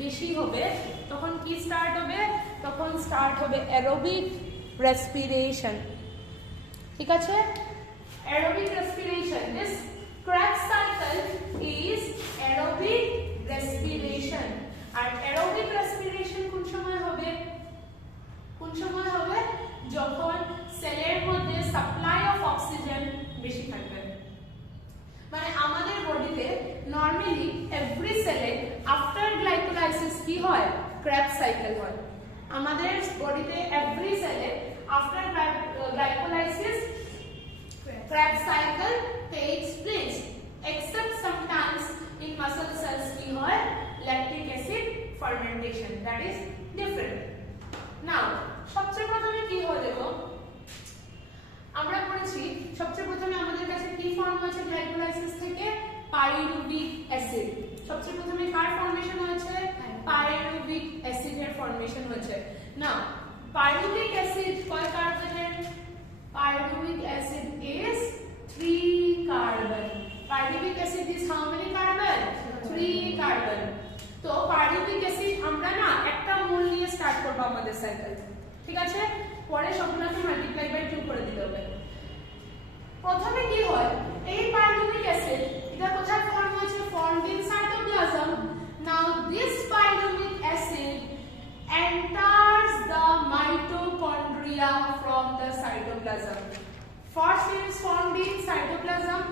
বেশি হবে তখন কি স্টার্ট হবে, তখন স্টার্ট হবে অ্যারোবিক রেসপিরেশন। ঠিক আছে, aerobic respiration. This Krebs cycle is aerobic respiration. আর aerobic respiration কোন সময় হবে, কোন সময় হবে, যখন সেলের মধ্যে সাপ্লাই অফ অক্সিজেন বেশি থাকবে। মানে আমাদের বডিতে নরমালি এভরি সেলে আফটার গ্লাইকোলাইসিস কি হয়, Krebs সাইকেল হয়। আমাদের বডিতে এভরি সেলে after glycolysis Krebs cycle takes place, except sometimes in muscle cells কি হয়, lactic acid fermentation, that is different. Now সবচেয়ে প্রথমে কি হলো, আমরা পড়েছি সবচেয়ে প্রথমে আমাদের কাছে কি ফর্ম হয়েছে গ্লাইকোলাইসিস থেকে, পাইরুভিক অ্যাসিড। সবচেয়ে প্রথমে কার ফর্মেশন হয়েছে, পাইরুভিক অ্যাসিডের ফর্মেশন হয়েছে। নাও পাইরুভিক অ্যাসিড কয় কার্বনের, pyruvic acid is 3 carbon. Pyruvic acid is how many carbon? 3 carbon. তো pyruvic acid আমরা না একটা মোল নিয়ে স্টার্ট করব আমাদের সাইকেল, ঠিক আছে, পরে সবগুলোকে মাল্টিপ্লাই বাই 2 করে দিতে হবে। প্রথমে কি হয়, এই pyruvic acid এটা কোথায় ফর্ম হয়েছে, formed in cytoplasm. Now this pyruvic acid enters the mitochondria from the cytoplasm. First it is formed in cytoplasm.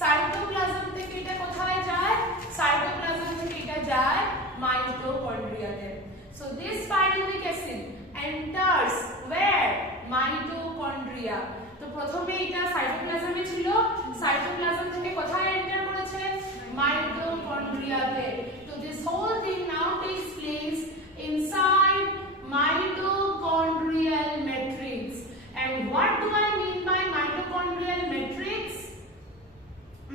Cytoplasm থেকে এটা কোথায় যায়, cytoplasm থেকে এটা যায় mitochondria তে। So this pyruvic acid enters where, mitochondria. তো প্রথমে এটা সাইটোপ্লাজমে ছিল, সাইটোপ্লাজম থেকে কোথায় এন্টার করেছে, mitochondria তে। So this whole thing now takes place inside mitochondrial matrix. And what do I mean by mitochondrial matrix?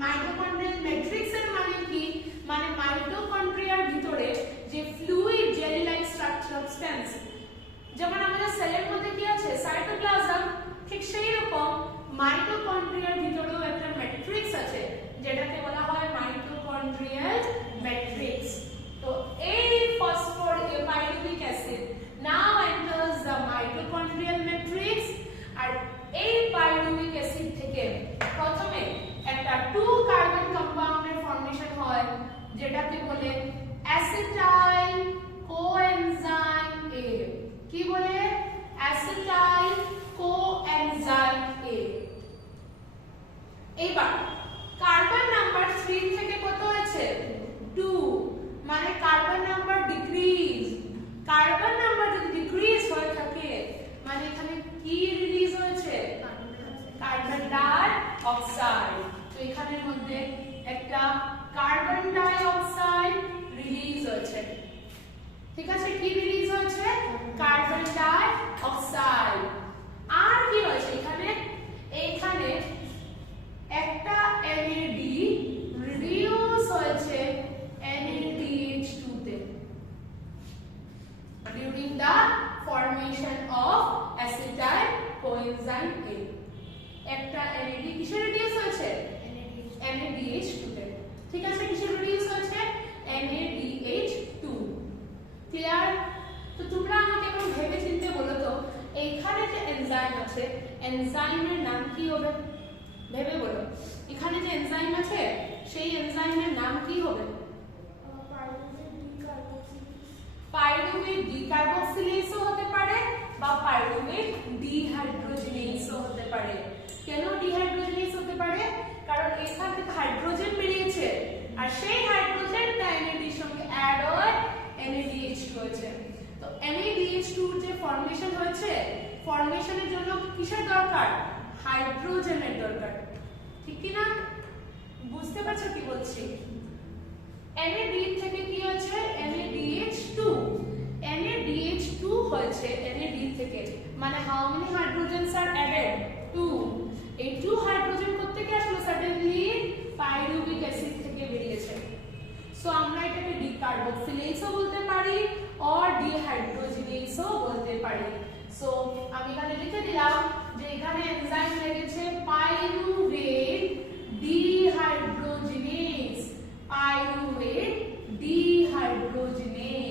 Mitochondrial matrix এর মানে কি, মানে মাইটোকন্ড্রিয়ার ভিতরে যে ফ্লুইড জেলি লাইক সাবস্টেন্স, যেমন আমাদের সেলের মধ্যে কি আছে, সাইটোপ্লাজম, ঠিক সেই রকম মাইটোকন্ড্রিয়ার ভিতরেও একটা ম্যাট্রিক্স আছে যেটাকে বলা হয় মাইটোকন্ড্রিয়াল ম্যাট্রিক্স। তো এই pyruvic acid now enters the mitochondrial matrix, আর এই pyruvic acid থেকে প্রথমে একটা 2 কার্বন কম্পাউন্ডের ফর্মেশন হয় যেটাকে বলে অ্যাসিটাইল কোএনজাইম A। কি বলে, অ্যাসিটাইল কোএনজাইম A। এবার কার্বন নাম্বার 3 থেকে কত আছে, 2, মানে carbon number decrease. Carbon number যদি ডিক্রিজ হয়ে থাকে মানে এখানে কি রিলিজ হয়েছে, কার্বন ডাই অক্সাইড। তো এখানের মধ্যে একটা কার্বন ডাই অক্সাইড রিলিজ হয়েছে, ঠিক আছে, কি রিলিজ হয়েছে, কার্বন ডাই অক্সাইড। আর কি হয়েছে এখানে, এখানে একটা NAD রিডিউস হয়েছে NADH2 তে during the formation of acetyl coenzyme A। একটা NAD কিসে রিডিউস হয়েছে, NADH2 তে, ঠিক আছে, কিসে রিডিউস হয়েছে, NADH2। ক্লিয়ার? তো তোমরা আমাকে একটু ভেবে চিন্তে বলো তো, এইখানে যে এনজাইম আছে, এনজাইমের নাম কি হবে, ভেবে বলো, এখানে যে এনজাইম আছে সেই এনজাইমের নাম কি হবে, পাইরুভেট ডিকার্বক্সিলেজও হতে পারে বা পাইরুভেট ডিহাইড্রোজেনেজও হতে পারে। কেন ডিহাইড্রোজেনেজ হতে পারে, কারণ এখান থেকে হাইড্রোজেন বেরিয়েছে আর সেই হাইড্রোজেনটা NAD এর সঙ্গে অ্যাড হয়ে NADH2 হয়েছে। তো NADH2 যে ফর্মেশন হয়েছে, ফর্মেশনের জন্য কিসের দরকার, হাইড্রোজেনের দরকার, ঠিক কি না, বুঝতে পারছো কি বলছি। NAD থেকে কি হয়েছে, NADH2, NADH2 হয়েছে NAD থেকে, মানে হাউ মেনি হাইড্রোজেনস আর অ্যাডেড, 2। এই 2 হাইড্রোজেন করতে কি আসলে সাডেনলি পাইরুভিক অ্যাসিড থেকে বেরিয়েছে। সো আমরা এটাকে ডিকার্বক্সিলেজও বলতে পারি আর ডিহাইড্রোজেনেজও বলতে পারি। সো আমি এখানে লিখে দিলাম যে এখানে এনজাইম লেগেছে pyruvate dehydrogenase, pyruvate dehydrogenase.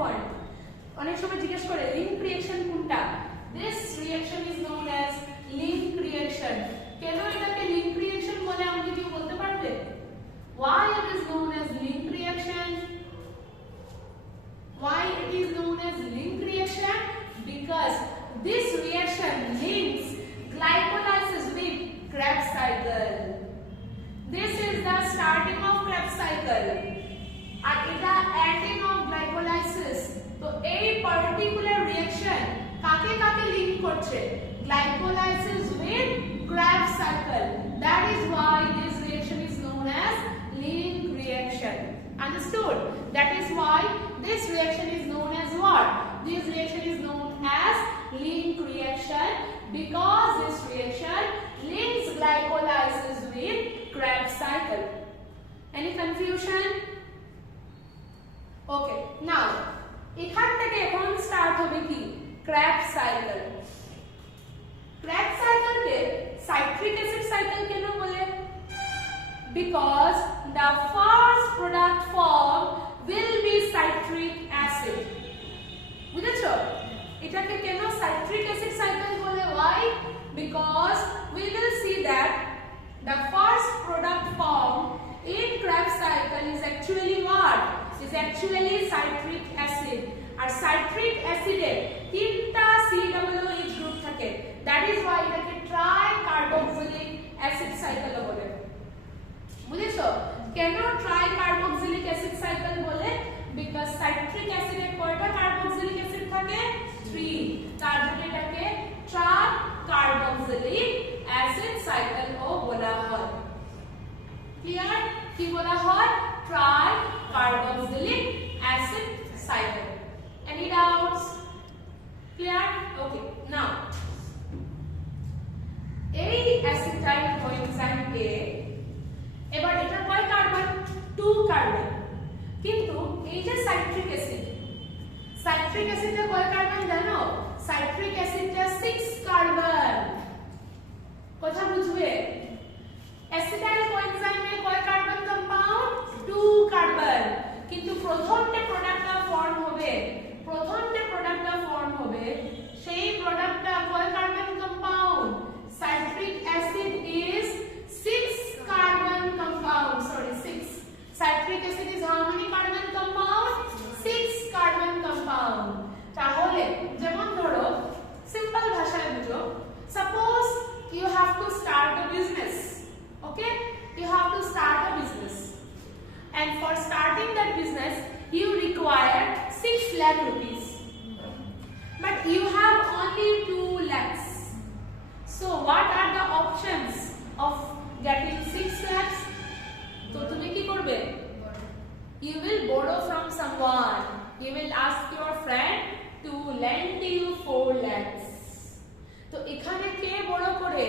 Point, অনেক সময় জিজ্ঞেস করে লিঙ্ক রিঅ্যাকশন কোনটা। This reaction is known as link reaction. কেন এটাকে লিঙ্ক রিঅ্যাকশন বলে আমাকে কেউ বলতে পারবে? Why it is known as link reaction? Why it is known as link reaction? Because this reaction links glycolysis with Krebs cycle. This is the starting of Krebs cycle. আর এটা ending of glycolysis. তো এই particular reaction কাকে কাকে link করছে? Glycolysis with Krebs cycle. That is why this reaction is known as link reaction. Understood? That is why this reaction is known as what? This reaction is known as link reaction because this reaction links glycolysis with Krebs cycle. Any confusion? Okay. Now, এখান থেকে এখন start হবে কি? Krebs cycle. Krebs cycle কে citric acid cycle কেন বলে? Because the first product form will be citric acid. বুঝেছো? এটাকে কেন citric acid cycle বলে? Why? Because we will see that the first product form in Krebs cycle is actually what? Is actually citric acid. R citric acid এ তিনটা COOH group থাকে। That is why এটাকে ট্রাইকার্বক্সিলিক acid cycle বলে। বুঝেছো? কেন ট্রাইকার্বক্সিলিক acid cycle বলে? Because citric অ্যাসিডে কয়টা carboxylic acid থাকে? 3। তার জন্য এটাকে ট্রাইকার্বক্সিলিক অ্যাসিড সাইকেল ও বলা হয়। ক্লিয়ার? কি বলা হয়? Tricarboxylic acid cycle. Any doubts? Clear? Okay. Now, এই অ্যাসিটাইল কোএনজাইম A এবার এটা কয় কার্বন? 2 কার্বন। কিন্তু এই যে সাইট্রিক অ্যাসিডে কয় কার্বন জানো? সাইট্রিক অ্যাসিডটা 6 কার্বন। কথা বুঝবে? অ্যাসিটাইল কোএনজাইমে কয় কার্বন কম্পাউন্ড? 2 কার্বন। কিন্তু প্রথমটা প্রোডাক্টটা ফর্ম হবে সেই প্রোডাক্টটা কয় carbon compound? Citric acid is 6 carbon compound. Sorry 6। Citric acid is how many carbon compound? 6 carbon compound. তাহলে যেমন ধরো সিম্পল ভাষায় বুঝো, suppose you have to start a business. Okay? You have to start a business. And for starting that business, you require 6 lakh rupees. But you have only 2 lakhs. So what are the options of getting 6 lakhs? So tumi ki korbe? You will borrow from someone. You will ask your friend to lend you 4 lakhs. তো এখানে কে বড় করে?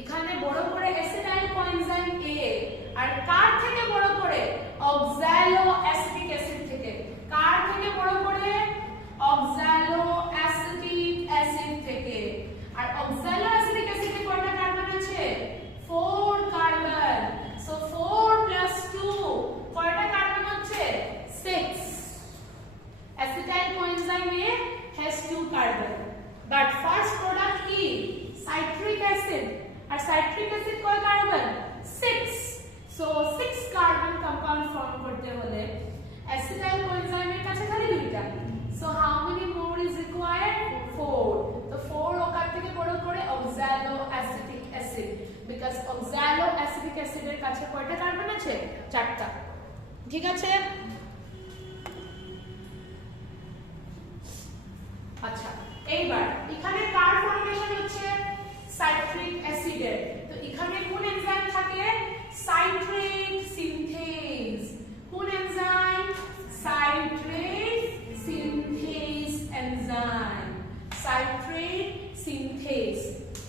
এখানে বড় করে acetyl coenzyme A। আর কার থেকে বড় করে? অক্সালো অ্যাসিটিক অ্যাসিড থেকে। কার থেকে বড় করে? অক্সালো অ্যাসিটিক অ্যাসিড থেকে। আর অক্সালো অ্যাসিটিক অ্যাসিডে কয়টা কার্বন আছে? 4 কার্বন। সো 4 + 2 কয়টা কার্বন হচ্ছে? 6। Acetyl coenzyme A has 2 carbon. But first product কি? Citric acid. আর সাইট্রিক অ্যাসিড কয় carbon? 6। So 6 carbon compound form করতে হলে অ্যাসিটাইল কোএনজাইমের কাছে খালি 2টা। So how many more is required? 4. তো 4 ওকার থেকে বড় করে অক্সালো অ্যাসিটিক অ্যাসিড। Because অক্সালো অ্যাসিটিক অ্যাসিডের কাছে কয়টা কার্বন আছে? 4টা। ঠিক আছে? আচ্ছা, এইবার এখানে কার ফর্মেশন হচ্ছে? সাইট্রিক অ্যাসিডের। তো এখানে কোন এনজাইম থাকে? Citrate synthase. কোন enzyme? Citrate synthase enzyme. Citrate synthase.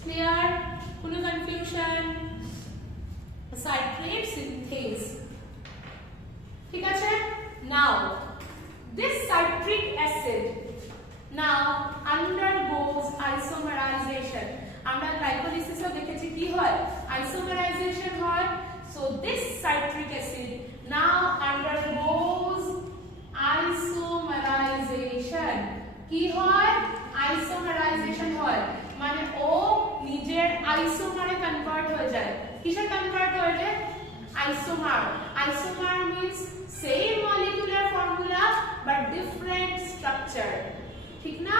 Clear? কোনো কনফিউশন? Citrate synthase. ঠিক আছে? নাও this citric acid now undergoes isomerization. আমরা গ্লাইকোলিসিসও দেখেছি কি হয়? আইসোমেরাইজেশন হয়। So this citric acid now undergoes isomerization. কি হয় আইসোমারাইজেশন হয় মানে ও নিজের আইসোমারে কনভার্ট হয়ে যায় কিসে কনভার্ট হয়ে যায় isomer isomer means same molecular formula but different structure ঠিক না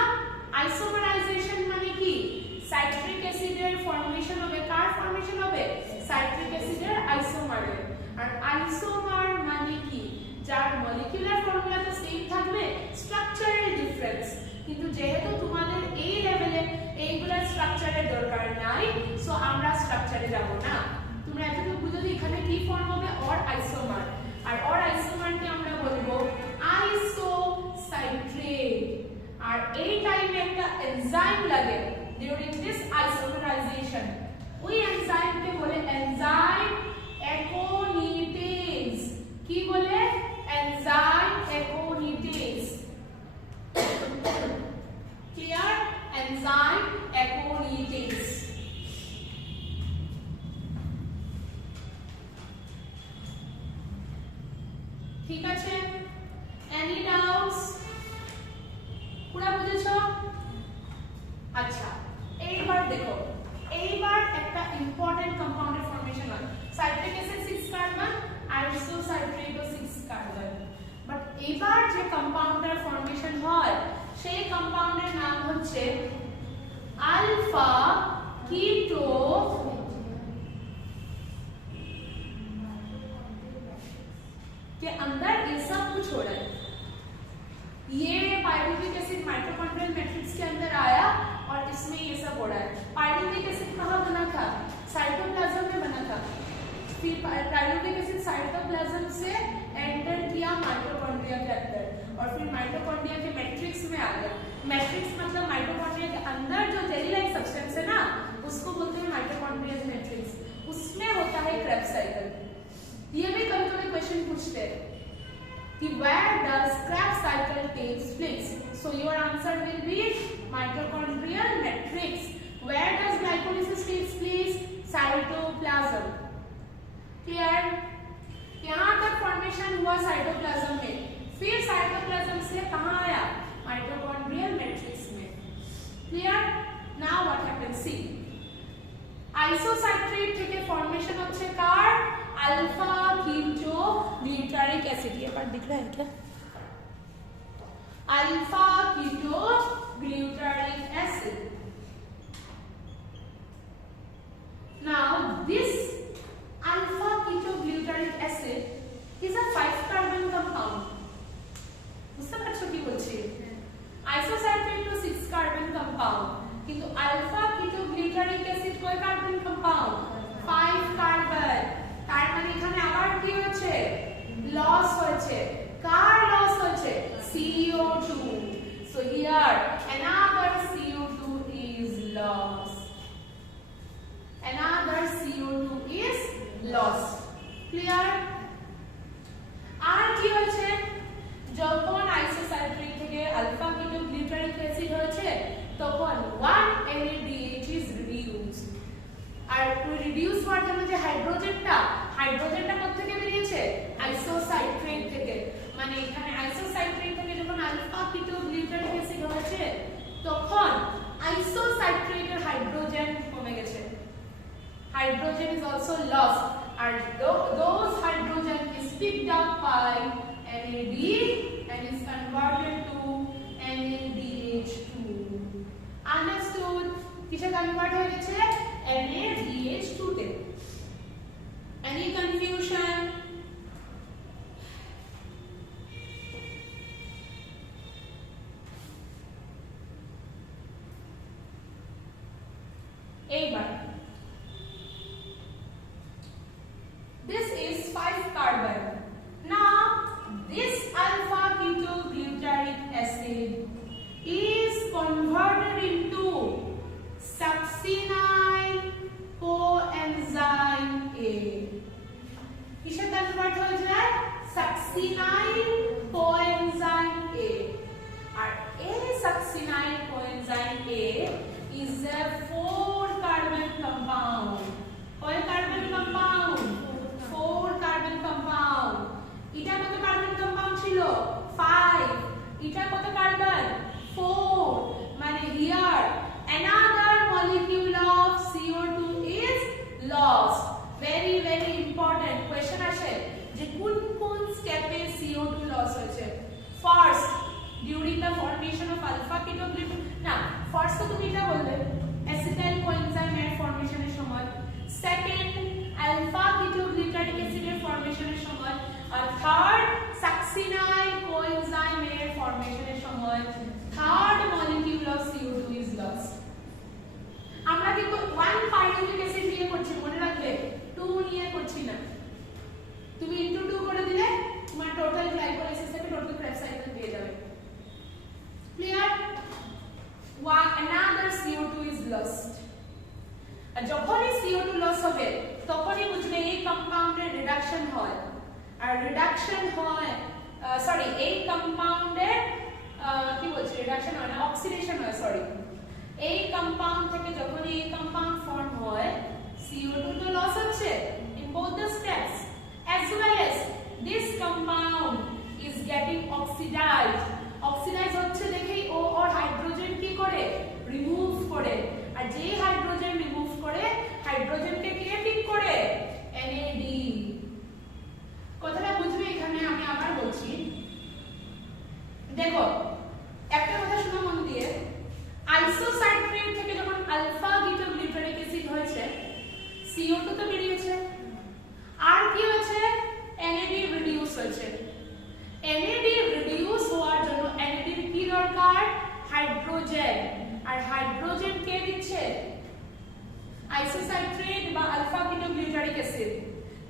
আইসোমারাইজেশন মানে কি সাইট্রিক অ্যাসিডের ফর্মেশন হবে কার ফর্মেশন হবে সাইট্রিক অ্যাসিডের আইসোমারের আর আইসোমার মানে কি যার মলিকুলার ফর্মুলা তো সেম থাকবে স্ট্রাকচারের ডিফারেন্স কিন্তু যেহেতু তোমাদের এই লেভেলে এইগুলা স্ট্রাকচারের দরকার নাই সো আমরা স্ট্রাকচারে যাব না তোমরা এতটুকু বুঝো যে এখানে কি ফর্ম হবে অর আইসোমার আর অর আইসোমারকে আমরা বলবো আইসোসাইট্রেট আর এই টাইমে একটা এনজাইম লাগে ডিউরিং দিস আইসোমারাইজেশন ওই এনজাইমকে বলে এনজাইম অ্যাকোনিটেজ কি বলে এনজাইম অ্যাকোনিটেজ ক্লিয়ার এনজাইম অ্যাকোনিটেজ ঠিক আছে এনি ডাউটস পুরো বুঝেছো আচ্ছা এইবার দেখো এইবার একটা ইম্পর্টেন্ট কম্পাউন্ডের ফর্মেশন হয় সাইট্রিক অ্যাসিড 6 কার্বন আইসোসাইট্রেটও 6 কার্বন বাট এবার যে কম্পাউন্ডের ফর্মেশন হয় সেই কম্পাউন্ডের নাম হচ্ছে अल्फा कीटो के अंदर ये सब कुछ हो रहा है ये पायरुविक एसिड माइटोकॉन्ड्रियल मैट्रिक्स के अंदर आया और इसमें ये सब हो रहा है पायरुविक एसिड कहाँ बना था साइटोप्लाज्म में बना था फिर पायरुविक एसिड साइटोप्लाज्म से एंटर किया माइटोकॉन्ड्रिया के अंदर और फिर माइटोकॉन्ड्रिया के मैट्रिक्स में आ गया मैट्रिक्स मतलब माइटोकॉन्ड्रिया के अंदर जो जेली लाइक सब्सटेंस है ना उसको बोलते हैं माइटोकॉन्ड्रियल मैट्रिक्स उसमें होता है क्रेब्स साइकिल ये भी कभी कभी क्वेश्चन पूछते हैं कि where does Krebs cycle takes place so your answer will be mitochondrial matrix where does glycolysis takes place cytoplasm clear यहाँ तक फॉर्मेशन हुआ साइटोप्लाज्म में फिर साइटोप्लाज्म से कहाँ आया माइटोकॉन्ड्रियल मैट्रिक्स में clear now what happens see isocitrate থেকে फॉर्मेशन হচ্ছে কার अल्फा कीटो ग्लूटारिक एसिड ये पार्ट दिख रहा है क्या alpha keto glutaric acid now this alpha keto glutaric acid is a 5 carbon compound বুঝতে পারছো কি বলছি আইসোসাইট্রেট তো 6 কার্বন কম্পাউন্ড কিন্তু আলফা কিটো গ্লুটারিক অ্যাসিড কয় কার্বন কম্পাউন্ড 5 কার্বন তার মানে এখানে আবার কি হচ্ছে লস হয়েছে কার লস হয়েছে CO2 so here another CO2 is lost another CO2 is lost clear আর কি হচ্ছে যখন আইসোসাইট্রেট থেকে আলফা কিটো গ্লুটারিক অ্যাসিড হয়েছে তখন 1 NADH is reduced আর রিডিউস হওয়ার জন্য যে হাইড্রোজেনটা কোথা থেকে বেরিয়েছে আইসোসাইট্রেট থেকে মানে এখানে আইসোসাইট্রেট থেকে যখন আলফা কিটো গ্লুটারিক অ্যাসিড হয়েছে তখন আইসোসাইট্রেটের হাইড্রোজেন কমে গেছে hydrogen is also lost and those hydrogen is picked up by NAD and is converted to NADH2 understood কিসে কনভার্ট হয়ে গেছে NADH2 তে any confusion এইবার this is 5 carbon now this alpha keto glutaric acid is converted into succinyl coenzyme A কিসে convert হয়ে যায় succinyl coenzyme A আর এই succinyl coenzyme A is a 4 carbon compound কয় কার্বন কম্পাউন্ড 4 কার্বন কম্পাউন্ড এটা কত carbon compound ছিল 5 এটা কত কার্বন 4 আর থার্ড সাকসিনাইল কোএনজাইমের ফরমেশনের সময় third molecule of CO2 is lost. আমরা কিন্তু 1 পাইরুভিক অ্যাসিড নিয়ে করছি, মনে রাখবে 2 নিয়ে করছি না। তুমি ইনটু 2 করে দিলে তোমার টোটাল গ্লাইকোলাইসিস থেকে টোটাল ক্রেবস সাইকেল পেয়ে যাবে। Clear? another CO2 is lost। আর যখনই CO2 লস হবে তখনই বুঝবে এই কম্পাউন্ডের রিডাকশন হয়। আর রিডাকশন হয় এই কম্পাউন্ডের কি বলছি, রিডাকশন হয় না, অক্সিডেশন হয়, এই কম্পাউন্ড থেকে যখনই এই কম্পাউন্ড ফর্ম হয় CO2 তো লস হচ্ছে in both the steps, as well as this compound is getting oxidized। Oxidise হচ্ছে দেখেই ও ওর হাইড্রোজেন কি করে, রিমুভ করে। আর যেই হাইড্রোজেন রিমুভ করে হাইড্রোজেনকে কে পিক করে, NAD। কথাটা বুঝবে এখানে, আমি আবার বলছি। দেখো একটা কথা শুনো মন দিয়ে, আইসোসাইট্রেট থেকে যখন আলফা গিটোগ্লিউটারিক অ্যাসিড হয়েছে CO2 তো বেরিয়েছে, আর কি হয়েছে, NAD রিডিউস হয়েছে। NAD রিডিউস হওয়ার জন্য NAD এর কি দরকার, হাইড্রোজেন। আর হাইড্রোজেন কে দিচ্ছে, আইসোসাইট্রেট বা আলফা গিটোগ্লিউটারিক অ্যাসিড।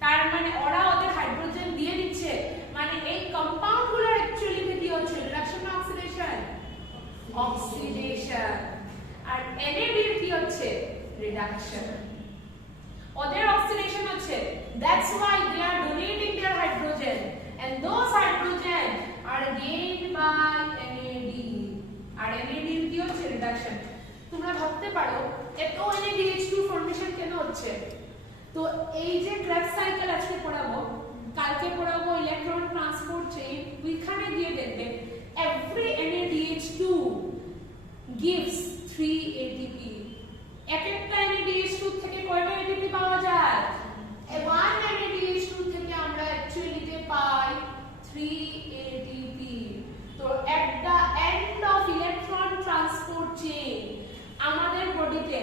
তার মানে ওরা ওদের হাইড্রোজেন দিয়ে দিচ্ছে, মানে এই কম্পাউন্ডগুলোর অ্যাকচুয়ালি কি হচ্ছে, রিডাকশন না অক্সিডেশন, অক্সিডেশন। আর NAD এর কি হচ্ছে, রিডাকশন। ওদের অক্সিডেশন হচ্ছে, that's why they are donating their hydrogen and those hydrogen are gained by NAD। R NAD এর কি হচ্ছে, রিডাকশন। তোমরা ভাবতে পারো এত NADH2 ফর্মেশন কেন হচ্ছে। তো এই যে ক্রেবস সাইকেল আজকে পড়াবো, কালকে পড়াবো ইলেকট্রন ট্রান্সপোর্ট চেইন, ওইখানে গিয়ে দেখবে every NADH2 gives 3 ATP। এক একটা NADH2 থেকে কয়টা ATP পাওয়া যায়, 1 NADH2 থেকে আমরা অ্যাকচুয়ালিতে পাই 3 ATP। তো at the end of electron transport chain আমাদের বডিতে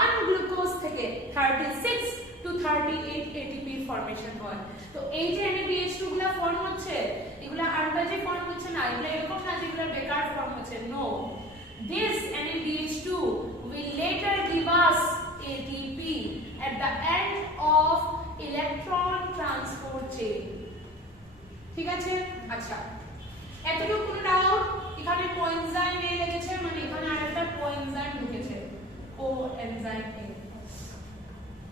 1 গ্লুকোজ থেকে 36 to 38 ATP ফর্মেশন হয়। তো এই যে NADH2 গুলা ফর্ম হচ্ছে, এগুলা আন্দাজে ফর্ম হচ্ছে না, এগুলা এরকম না যে এগুলা বেকার ফর্ম হচ্ছে, no. This NADH2 will later give us ATP at the end of electron transport chain। ঠিক আছে? আচ্ছা, এতটুকু কোনো ডাউট? এখানে কোএনজাইম এ লেগেছে, মানে এখানে আরেকটা কোএনজাইম ঢুকেছে, coenzyme A,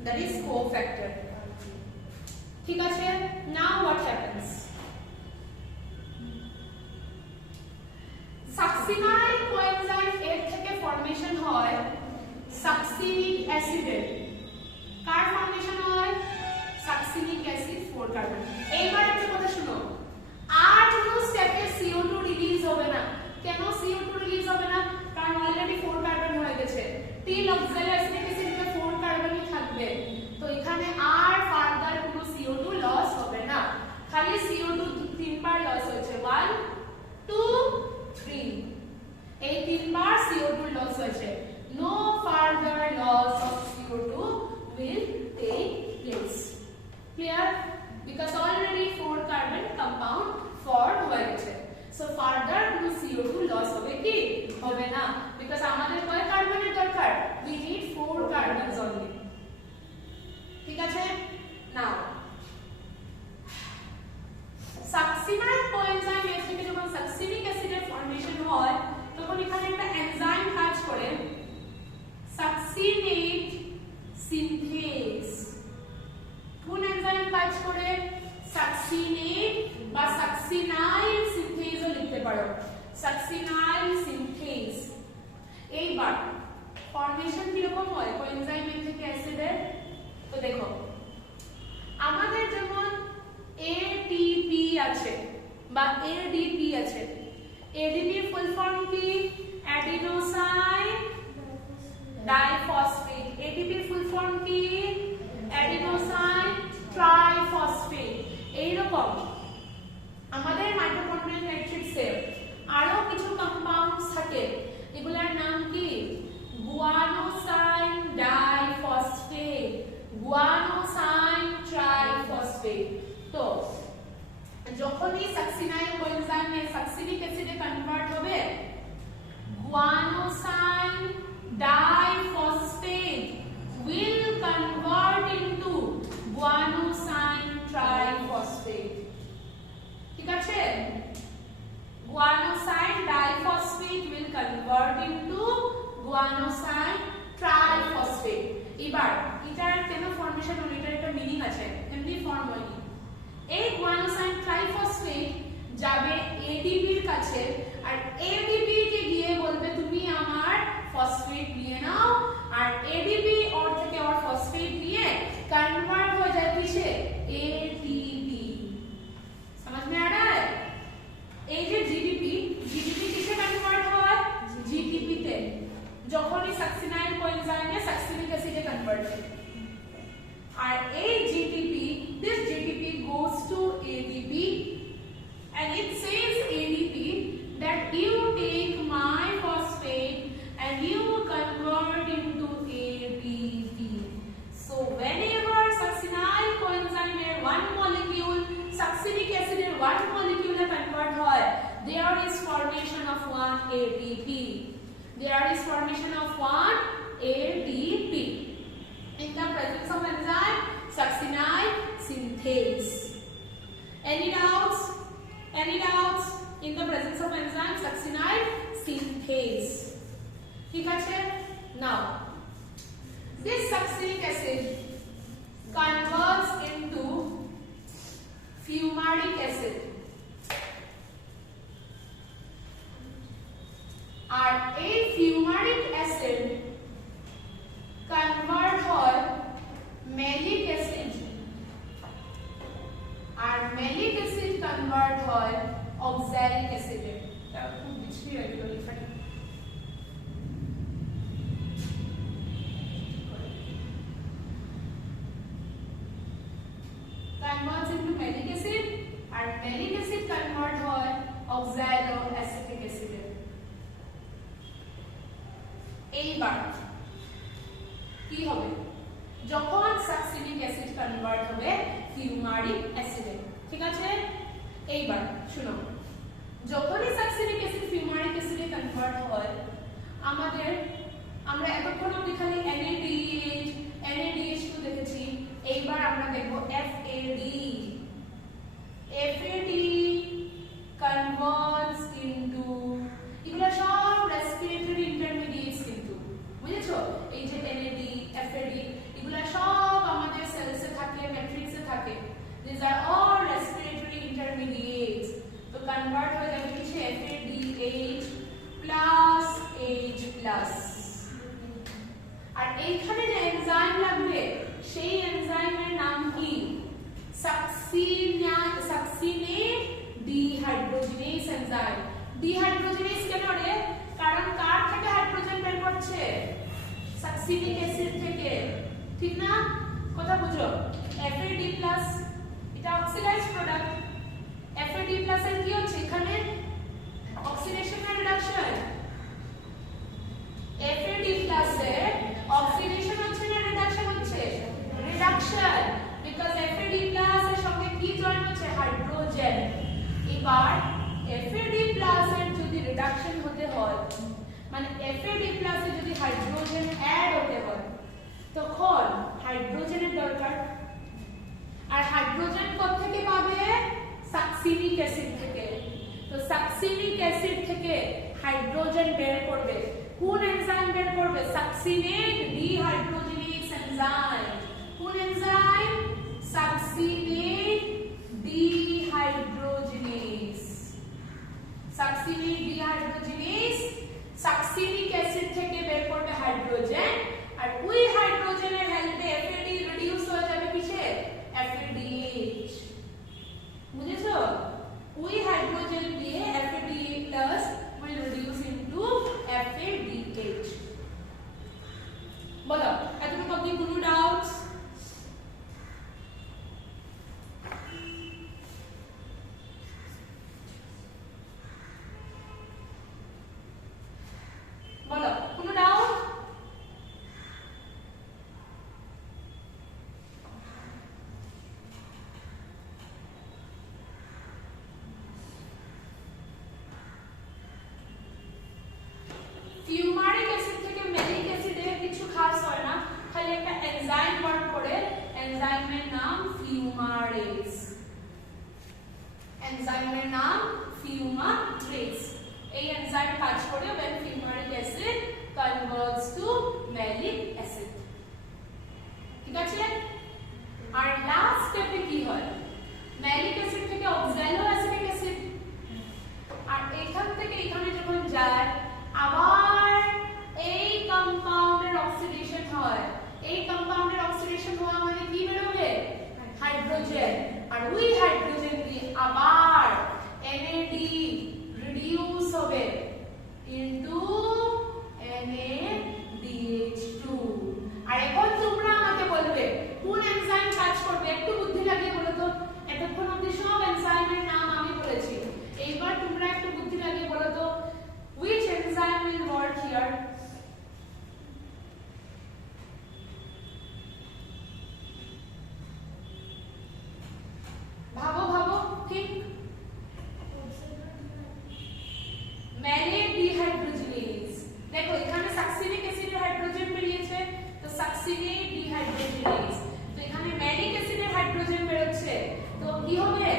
that is cofactor। ঠিক আছে? Now what happens? Succinyl coenzyme এর থেকে ফর্মেশন হয় সাকসিনিক অ্যাসিডের। কার ফর্মেশন হয়? Succinic acid 4 carbon. এইবার একটা কথা শুনো, আর কোনো স্টেপে CO2 রিলিজ হবে না। কেন CO2 রিলিজ হবে না? কারণ অলরেডি 4 কার্বন হয়ে গেছে। টিল অক্সালিক অ্যাসিডে 4 কার্বনই থাকবে। তো এখানে আর ফার্দার কোনো CO2 লস হবে না। খালি CO2 তিনবার লস হয়েছে, 1 2 3, এই তিনবার CO2 লস হয়েছে। No further loss of CO2 will take place। Clear? Because already 4 carbon compound formed হয়ে গেছে। So further কোনো CO2 loss হবে কি? হবে না। Because আমাদের কয় কার্বনের দরকার? We need 4 carbons only। ঠিক আছে? Now সাকসিনাইল কোএনজাইম এর থেকে যখন সাকসিনিক অ্যাসিডের ফর্মেশন হয় তখন এখানে একটা এনজাইম কাজ করে, সাকসিনেট সিনথেজ। কোন এনজাইম কাজ করে? সাকসিনেট বা সাকসিনাইল সিনথেজও লিখতে পারো, সাকসিনাইল সিনথেজ। এইবার ফর্মেশন কিরকম হয় কোএনজাইম এর থেকে অ্যাসিডের? তো দেখো, আমাদের যেমন ATP আছে বা ADP আছে, ADP এর ফুল ফর্ম কি? Adenosine diphosphate. ATP এর ফুল ফর্ম কি? Adenosine triphosphate. এইরকম আমাদের মাইটোকন্ড্রিয়াল ম্যাট্রিক্সে আরো কিছু কম্পাউন্ডস থাকে, এগুলোর নাম কি? গুয়ানোসাইন ডাইফসফেট, গুয়ানোসাইন ট্রাইফসফেট। তো guanosine diphosphate will convert into guanosine triphosphate. এবার এটার কেন ফর্মেশন হলো, এটার একটা মিনিং আছে, এমনি ফর্ম হয়নি। এই guanosine triphosphate যাবে ADP এর কাছে, আর ADP কে গিয়ে বলবে তুমি আমার ফসফেট নিয়ে নাও, আর ADP ওর থেকে ওর ফসফেট নিয়ে কনভার্ট হয়ে যায় কিসে, ATP। समझ में आ रहा है? এই যে জিডিপি কিসে কনভার্ট হয়, জিটিপি তে, যখনই সাকসিনাইল কোএনজাইমে সাকসিনিক অ্যাসিডে কনভার্ট হয়। আর এই GTP, this GTP goes to ADP and it says ADP that you take my phosphate and you convert into ADP. So whenever succinyl coenzyme এর one molecule succinic acid এর one molecule convert হয়, there is formation of one ATP. There is formation of one ATP in the presence of enzyme succinyl synthase. Any doubts? Any doubts in the presence of enzyme succinyl synthase? ঠিক আছে? Now this succinic acid converts into fumaric acid, আর এই fumaric acid convert হয় malic acid, আর malic acid convert হয় oxalic acid এ। তাহলে খুব বিচ্ছিরি হয়ে গেল লিখাটা। converts into malic acid, আর malic acid convert হয় oxaloacetic acid এ। এইবার কি হবে, যখন সাকসিনিক অ্যাসিড কনভার্ট হবে ফিউমারিক অ্যাসিডে, ঠিক আছে? এইবার শুনো, যখনই সাকসিনিক অ্যাসিড ফিউমারিক অ্যাসিডে কনভার্ট হয়, আমরা এতক্ষণ অবধি খালি NADH NADH2 দেখেছি, এইবার আমরা দেখব FAD converts into, এগুলো সব রেসপিরেটরি ইন্টারমিডিয়েটস কিন্তু, বুঝেছো? এই যে NAD FAD এগুলো সব আমাদের সেলসে থাকে, ম্যাট্রিক্সে থাকে, these are all respiratory intermediates, তো কনভার্ট হয়ে যাবে কিসে, FADH plus H plus। আর এইখানে যে এনজাইম লাগবে সেই এনজাইমের নাম কি, সাকসিনেট ডিহাইড্রোজেনেজ এনজাইম। ডিহাইড্রোজেনেজ কেন রে, কারণ কার থেকে হাইড্রোজেন বের করছে, সাকসিনিক অ্যাসিড থেকে, ঠিক না? কথা বুঝো, FAD প্লাস এটা অক্সিডাইজড প্রোডাক্ট, FAD প্লাস এর কি হচ্ছে এখানে, অক্সিডেশন আর রিডাকশন। FAD প্লাস এর অক্সিডেশন হচ্ছে না রিডাকশন হচ্ছে, রিডাকশন, বিকজ FAD প্লাস এর সঙ্গে কি জয়েন হচ্ছে, হাইড্রোজেন। এবার FAD প্লাস এর যদি রিডাকশন হতে হয়, মানে FAD প্লাস এর যদি হাইড্রোজেন অ্যাড হতে হয়, তখন হাইড্রোজেনের দরকার, আর হাইড্রোজেন কোথা থেকে পাবে, সাকসিনিক অ্যাসিড থেকে। তো সাকসিনিক অ্যাসিড থেকে হাইড্রোজেন বের করবে, কোন এনজাইম বের করবে, সাকসিনেট ডিহাইড্রোজেনেজ এনজাইম। কোন enzyme, succinate dehydrogenase. Succinate dehydrogenase succinic acid থেকে বের করবে হাইড্রোজেন, আর ওই হাইড্রোজেনের হেল্পে FAD রিডিউস হয়ে যাবে কিসে, FADH। বুঝেছো? ওই হাইড্রোজেন দিয়ে FAD+ will reduce into FADH। বলো এতটুকু অবধি কোনো ডাউটস? বলো কোনো ডাউট? ফিউমারিক অ্যাসিড থেকে ম্যালিক অ্যাসিডে কিছু খাস হয় না, খালি একটা এনজাইম ওয়ার্ক করে, এনজাইমের নাম ফিউমারেজ। এনজাইমের নাম ফিউমারেজ। এই এনজাইম কাজ করে when fumaric acid converts to malic acid। ঠিক আছে? আর লাস্ট স্টেপে কি হয়, ম্যালিক অ্যাসিড থেকে অক্সালো অ্যাসিটিক অ্যাসিড, আর এখান থেকে এখানে যখন যায় আবার এই কম্পাউন্ডের অক্সিডেশন হয়। এই কম্পাউন্ডের অক্সিডেশন হওয়া মানে কি বেরোবে, হাইড্রোজেন, আর ওই হাইড্রোজেন দিয়ে আবার NAD রিডিউস হবে ইনটু NADH2। আর এখন তোমরা আমাকে বলবে কোন এনজাইম কাজ করবে, একটু বুদ্ধি লাগিয়ে বলো তো। এতক্ষণ অবধি সব এনজাইমের নাম আমি বলেছি, এইবার তোমরা একটু বুদ্ধি লাগিয়ে বলো তো which enzyme will work here? ভাবো ভাবো, ঠিক ম্যালিক ডিহাইড্রোজিনেজ। দেখো এখানে সাকসিনিক অ্যাসিডের হাইড্রোজেন বেরিয়েছে, তো সাকসিনিক ডিহাইড্রোজিনেজ। তো এখানে ম্যালিক অ্যাসিডের হাইড্রোজেন বেরোচ্ছে, তো কি হবে,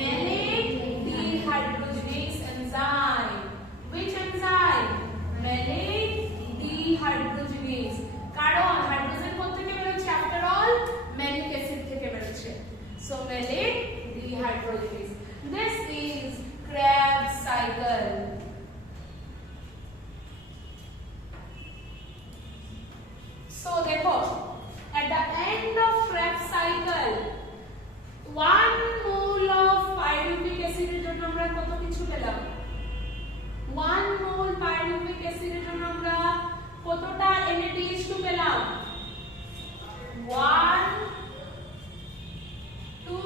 malic dehydrogenase enzyme. which enzyme? Malic dehydrogenase. কারণ হাইড্রোজেন কোথা থেকে বেরোচ্ছে, আফটার অল ম্যালিক অ্যাসিড থেকে বেরোচ্ছে। so malic dehydrogenase. this is Krebs cycle। So देखो at the end of Krebs cycle 1 mole of pyruvic acid এর জন্য আমরা কত কিছু পেলাম, 1 mole pyruvic acid এর জন্য আমরা কতটা NADH2 পেলাম, 1 2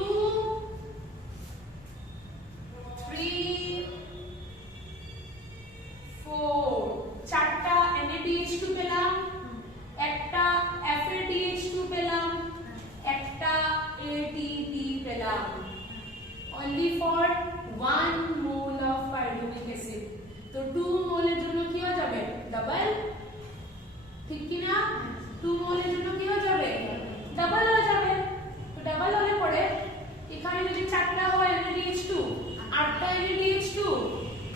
3 4 চারটা NADH2 পেলাম, একটা FADH2 পেলাম, একটা ATP পেলাম, only for 1 mole of pyruvic acid। তো 2 মোল এর জন্য কি হয়ে যাবে, ডাবল, ঠিক কি না? 2 মোল এর জন্য কি হয়ে যাবে, ডাবল হয়ে যাবে। তো ডাবল হলে পরে এখানে যদি 4টা হয় NADH2, 8টা NADH2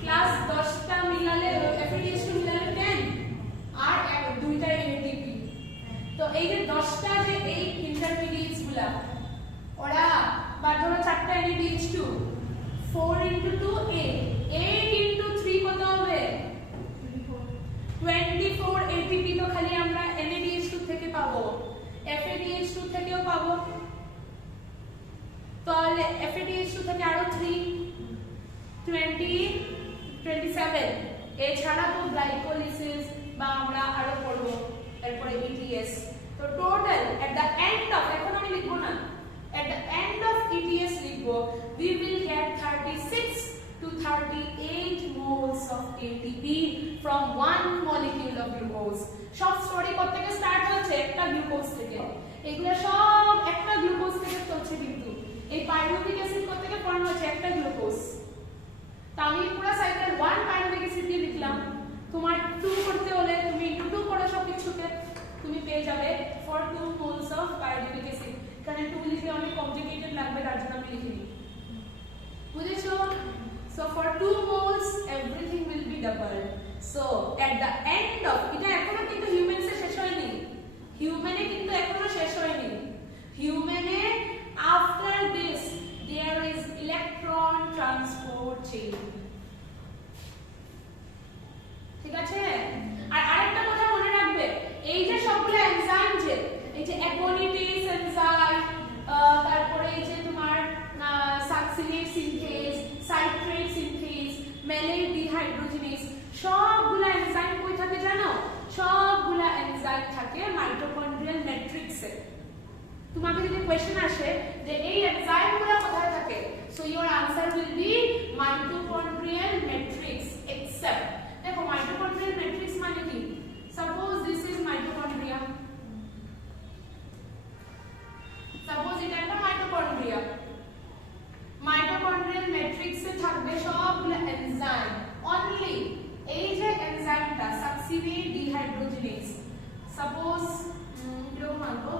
প্লাস 10টা মিলালে FADH2 মিলালে 10, আর 2টা ATP। তো এই যে 10টা যে এই ইন্টারমিডিয়েটস গুলা, ওরা বা ধরো 4টা NADH2, 4 into 2 8, 8 into 3 কত হবে, 24 ATP। তো খালি আমরা NADH2 থেকে পাবো, FADH2 থেকেও পাবো, তাহলে FADH2 থেকে আরো 3 27। এছাড়া তো গ্লাইকোলিসিস বা আমরা আরো পড়বো এরপরে ETS। তো total at the end of, এখন আমি লিখবো না, at the end of ETS লিখবো we will get 36 to 38 moles of ATP from one molecule of glucose। সব স্টোরি কোথা থেকে স্টার্ট হচ্ছে, একটা গ্লুকোজ থেকে। এগুলো সব একটা গ্লুকোজ থেকে চলছে, কিন্তু এই পাইরুভিক অ্যাসিড কোথা থেকে ফর্ম হচ্ছে, একটা গ্লুকোজ। তো আমি পুরো সাইকেল 1 পাইরুভিক অ্যাসিড দিয়ে লিখলাম। তোমার 2 করতে হলে তুমি ইনটু 2 করো সব কিছুকে, তুমি পেয়ে যাবে for 2 moles of pyruvic acid। এখানে 2 লিখলে অনেক কমপ্লিকেটেড লাগবে, তার জন্য আমি লিখিনি, বুঝেছো? so for 2 moles everything will be double। so at the end of, এটা এখনো কিন্তু হিউম্যানসে শেষ হয়নি, হিউম্যানে কিন্তু এখনো শেষ হয়নি। হিউম্যানে after this there is electron transport chain। ঠিক আছে? আর আরেকটা কথা মনে রাখবে, এই যে সবগুলো এনজাইম, যে এই যে অ্যাকোনিটেজ এনজাইম, তারপরে এই যে তোমার সাকসিনেট সিনথেজ, সাইট্রেট সিনথেজ, ম্যালিক ডিহাইড্রোজিনেজ, সবগুলো এনজাইম কই থাকে জানো? সবগুলো এনজাইম থাকে মাইটোকন্ড্রিয়াল ম্যাট্রিক্সে। তোমাকে যদি কোশ্চেন আসে যে এই এনজাইমগুলো কোথায় থাকে, so your answer will be mitochondrial matrix. Except, দেখো মাইটোকন্ড্রিয়াল ম্যাট্রিক্স মানে কি, suppose this is mitochondria, suppose এটা একটা মাইটোকন্ড্রিয়া। মাইটোকন্ড্রিয়াল ম্যাট্রিক্সে থাকবে সবগুলো এনজাইম, অনলি এই যে এনজাইমটা সাকসিনেট ডিহাইড্রোজিনেজ, সাপোজ এরকম আনবো,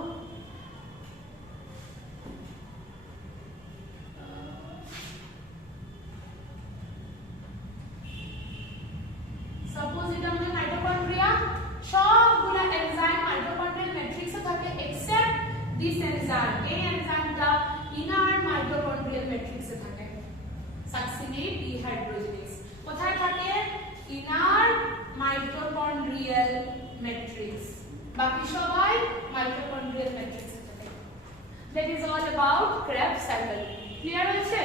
দিস এনজাইম, এই এনজাইমটা ইনার মাইটোকন্ড্রিয়াল ম্যাট্রিক্সে থাকে। সাকসিনেট ডিহাইড্রোজেনেজ কোথায় থাকে? Inner mitochondrial matrix. বাকি সবাই মাইটোকন্ড্রিয়াল ম্যাট্রিক্সে থাকে। That is all about Krebs cycle. Clear হয়েছে?